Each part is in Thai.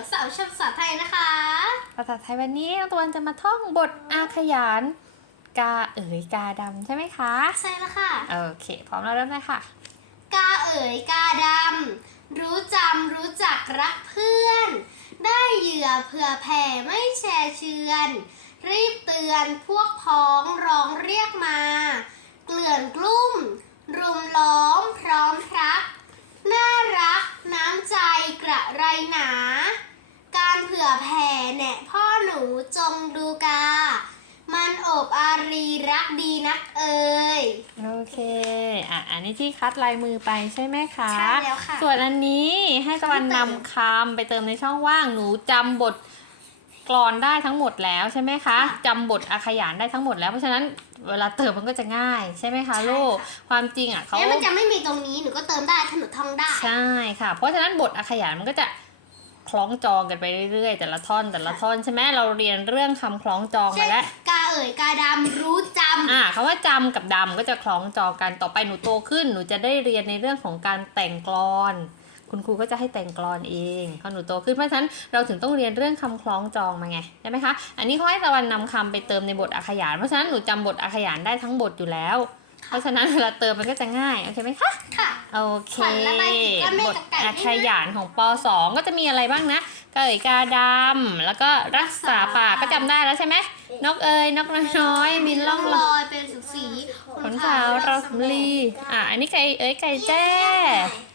กับสาวชอบภาษาไทยนะคะ ภาษาไทยวันนี้น้องตะวันจะมาท่องบทอาขยาน กาเอ๋ยกาดำใช่ไหมคะ ใช่แล้วค่ะ โอเค พร้อมแล้วเริ่มเลยค่ะ กาเอ๋ยกาดำรู้จำรู้จักรักเพื่อน ได้เหยื่อเผื่อแผ่ไม่แชร์เชือน รีบเตือนพวกพ้องร้องเรียกมา เกลื่อนกลุ่ม รุมล้อมพร้อมพรัก น่ารักน้ำใจกระไรหนา การ เผื่อแผ่แหนะพ่อหนูจงดูกา มันโอบอารีรักดีนักเอ่ย โอเค อะ อันนี้ที่คัดลายมือไปใช่ไหมคะ ใช่แล้วค่ะส่วนอันนี้ให้ตะวันนำคำไปเติมในช่องว่าง หนูจำบทกลอนได้ทั้งหมดแล้วใช่ไหมคะจำบทอาขยานได้ทั้งหมดแล้ว เพราะฉะนั้นเวลาเติมมันก็จะง่ายใช่ไหมคะลูก ความจริงอะเขาแม้มันจะไม่มีตรงนี้หนูก็เติมได้ถ้าหนูท่องได้ ใช่ค่ะ เพราะฉะนั้นบทอาขยานมันก็จะ คล้องจองกันไปเรื่อยๆ แต่ละท่อนแต่ละท่อนใช่ไหมเราเรียนเรื่องคำคล้องจองเช่มานแล้ว กาเอ๋ยกาดำรู้จำ อ่าคำว่าจำกับดำก็จะคล้องจองกันต่อไปหนูโตขึ้น หนูจะได้เรียนในเรื่องของการแต่งกลอน คุณครูก็จะให้แต่งกลอนเองพอหนูโตขึ้นเพราะฉะนั้นเราถึงต้องเรียนเรื่องคำคล้องจองมาไงใช่ไหมคะ อันนี้เขาให้ตะวันนำคำไปเติมในบทอาขยานเพราะฉะนั้นหนูจำบทอาขยานได้ทั้งบทอยู่แล้ว เพราะฉะนั้นเวลาเติมมันก็จะง่าย โอเคไหมคะ ค่ะ โอเคขวัญระบายสีก้อนเมฆบทกับไก่อาด้วยนะขยานของป .2 ก็จะมีอะไรบ้างนะกาเอ๋ยกาดำแล้วก็รักษาป่าก็จำได้แล้วใช่ไหมนกเอ๋ยนกน้อยบินล่องลลอยอยเป็นสีสีขนขาวเราสำลีอะอันนี้ไก่เอ้ยไก่แจ้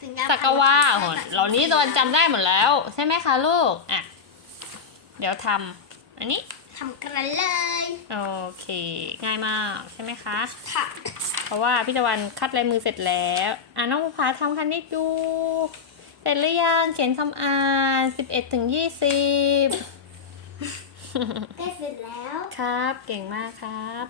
ถึงจะสักกะว่าโหเหล่านี้ตอนจำได้หมดแล้ว ใช่ไหมคะลูก อะ เดี๋ยวทำ อันนี้ทำกันเลย โอเค ง่ายมากใช่ไหมคะ ค่ะเพราะว่าพี่ตะวันคัดลายมือเสร็จแล้วอะน้องภูผาทำคันนี้ดู เสร็จหรือยังเขียนคำอ่าน11ถึง20ได้เสร็จแล้ว ครับ เก่งมากครับ